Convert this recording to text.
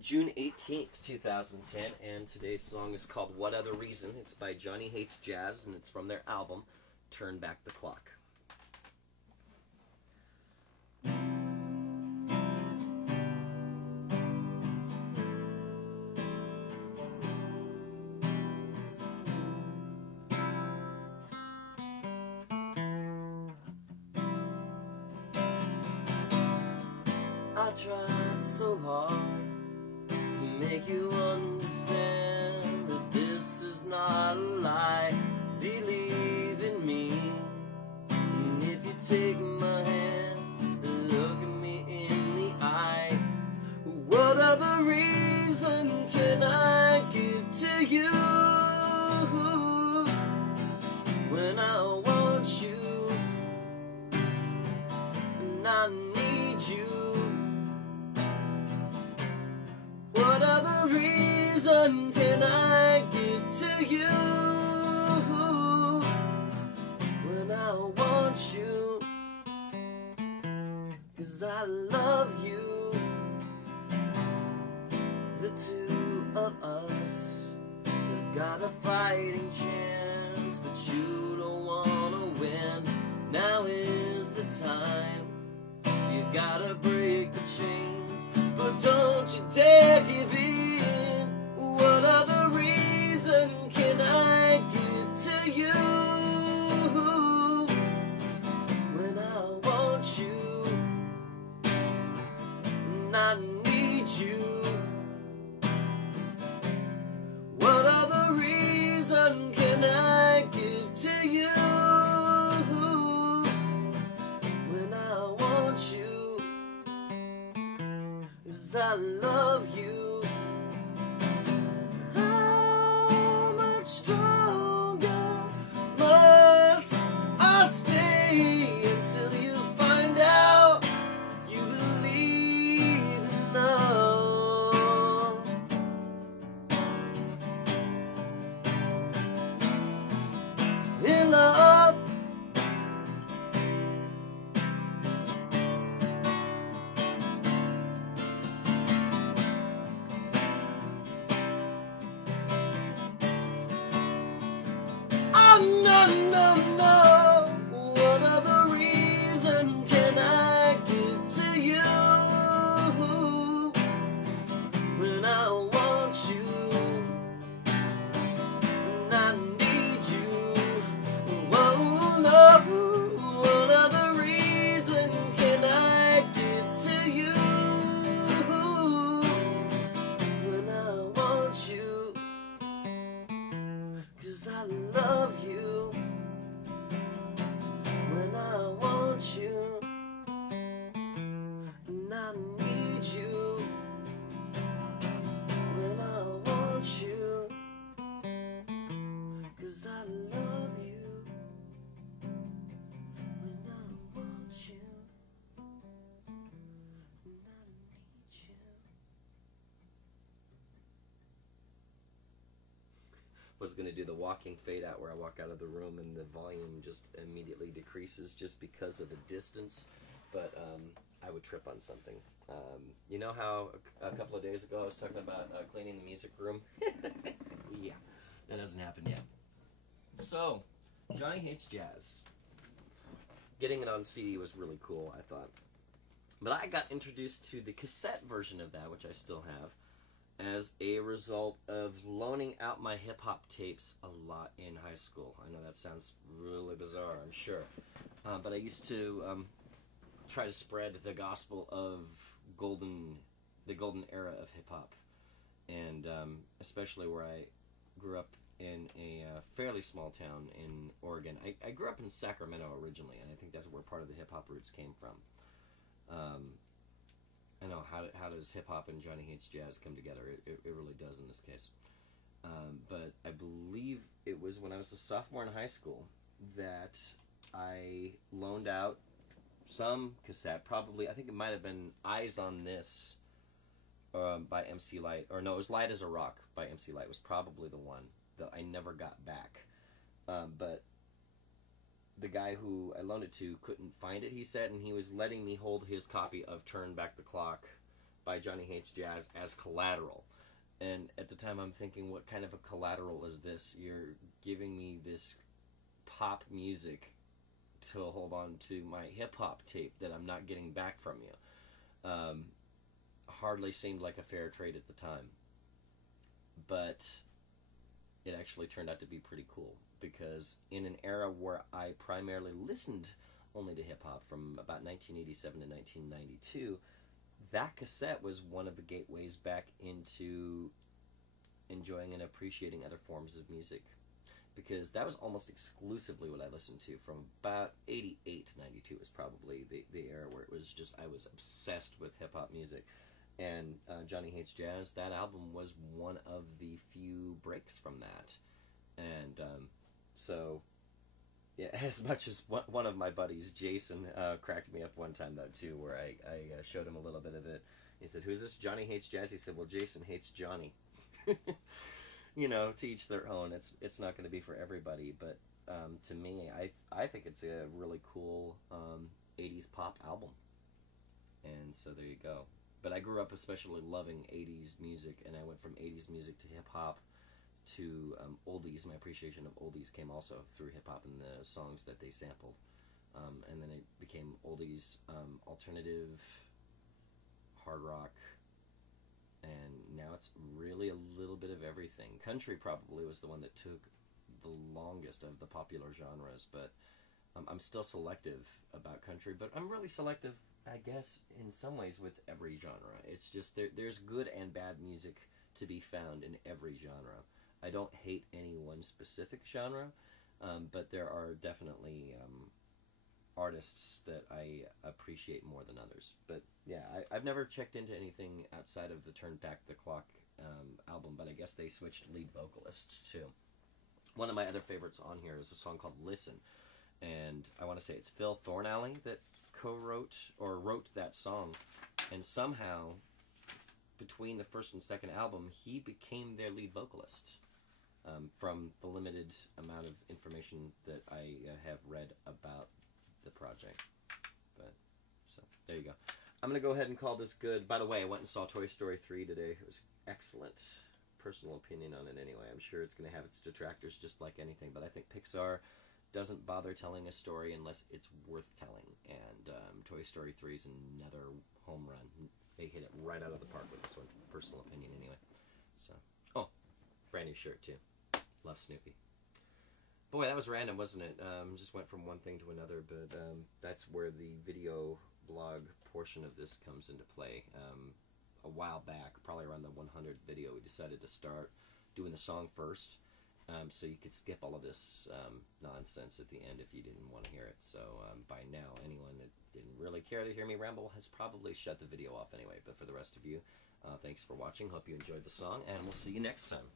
June 18th, 2010, and today's song is called What Other Reason. It's by Johnny Hates Jazz, and it's from their album, Turn Back the Clock. I tried so hard to make you understand that this is not a lie. Believe in me, and if you take my hand and look at me in the eye, what other reason can I give to you when I want you and I need you? What other reason can I give to you when I want you? 'Cause I love you. The two of us have got a fighting chance, but you don't wanna win. Now is the time. You gotta break the chains, but don't you dare give in. What other reason can I give to you when I want you and I need you? What other reason can I give to you when I want you? 'Cause I love you. How much stronger must I stay until you find out you believe in love? In love. No, no, no. What other reason can I give to you when I want you and I need you? Oh, no. What other reason can I give to you when I want you? 'Cause I love you. When I want you and I need you. When I want you, 'cause I love you. When I want you and I need you. Was going to do the walking fade out where I walk out of the room and the volume just immediately decreases just because of the distance, but I would trip on something. You know how a couple of days ago I was talking about cleaning the music room? Yeah, that hasn't happened yet. So, Johnny Hates Jazz. Getting it on CD was really cool, I thought. But I got introduced to the cassette version of that, which I still have, as a result of loaning out my hip-hop tapes a lot in high school. I know that sounds really bizarre, I'm sure. But I used to try to spread the gospel of the golden era of hip-hop. And especially where I grew up in a fairly small town in Oregon. I grew up in Sacramento originally, and I think that's where part of the hip-hop roots came from. I know, how does hip-hop and Johnny Hates Jazz come together? It really does in this case. But I believe it was when I was a sophomore in high school that I loaned out some cassette, probably, I think it might have been Eyes on This by MC Light. Or no, it was Light as a Rock by MC Light was probably the one that I never got back. But the guy who I loaned it to couldn't find it, he said, and he was letting me hold his copy of Turn Back the Clock by Johnny Hates Jazz as Collateral. And at the time I'm thinking, what kind of a collateral is this? You're giving me this pop music to hold on to my hip-hop tape that I'm not getting back from you. Hardly seemed like a fair trade at the time. But it actually turned out to be pretty cool, because in an era where I primarily listened only to hip-hop from about 1987 to 1992, that cassette was one of the gateways back into enjoying and appreciating other forms of music, because that was almost exclusively what I listened to from about 88 to 92 was probably the era where it was just, I was obsessed with hip-hop music. And Johnny Hates Jazz, that album was one of the few breaks from that. And so, yeah, as much as one of my buddies, Jason, cracked me up one time, though, too, where I showed him a little bit of it. He said, "Who's this? Johnny Hates Jazz?" He said, "Well, Jason hates Johnny." You know, to each their own. It's not going to be for everybody, but to me, I think it's a really cool 80s pop album. And so there you go. But I grew up especially loving 80s music, and I went from 80s music to hip-hop to oldies. My appreciation of oldies came also through hip-hop and the songs that they sampled. And then it became oldies, alternative, hard rock, and now it's really a little bit of everything. Country probably was the one that took the longest of the popular genres, but I'm still selective about country, but I'm really selective, I guess, in some ways with every genre. It's just there's good and bad music to be found in every genre. I don't hate any one specific genre, but there are definitely artists that I appreciate more than others. But yeah, I've never checked into anything outside of the Turn Back the Clock album, but I guess they switched lead vocalists too. One of my other favorites on here is a song called Listen, and I want to say it's Phil Thornalley that co-wrote or wrote that song, and somehow between the first and second album he became their lead vocalist, from the limited amount of information that I have read about the project. But so there you go. I'm gonna go ahead and call this good. By the way, I went and saw Toy Story 3 today. It was excellent. Personal opinion on it anyway. I'm sure it's gonna have its detractors just like anything, but I think Pixar doesn't bother telling a story unless it's worth telling, and Toy Story 3 is another home run. They hit it right out of the park with this one. Personal opinion anyway. So, oh, brand new shirt too. Love Snoopy. Boy, that was random, wasn't it? Just went from one thing to another, but that's where the video blog portion of this comes into play. A while back, probably around the 100th video, we decided to start doing the song first, so you could skip all of this nonsense at the end if you didn't want to hear it. So by now, anyone that didn't really care to hear me ramble has probably shut the video off anyway. But for the rest of you, thanks for watching. Hope you enjoyed the song, and we'll see you next time.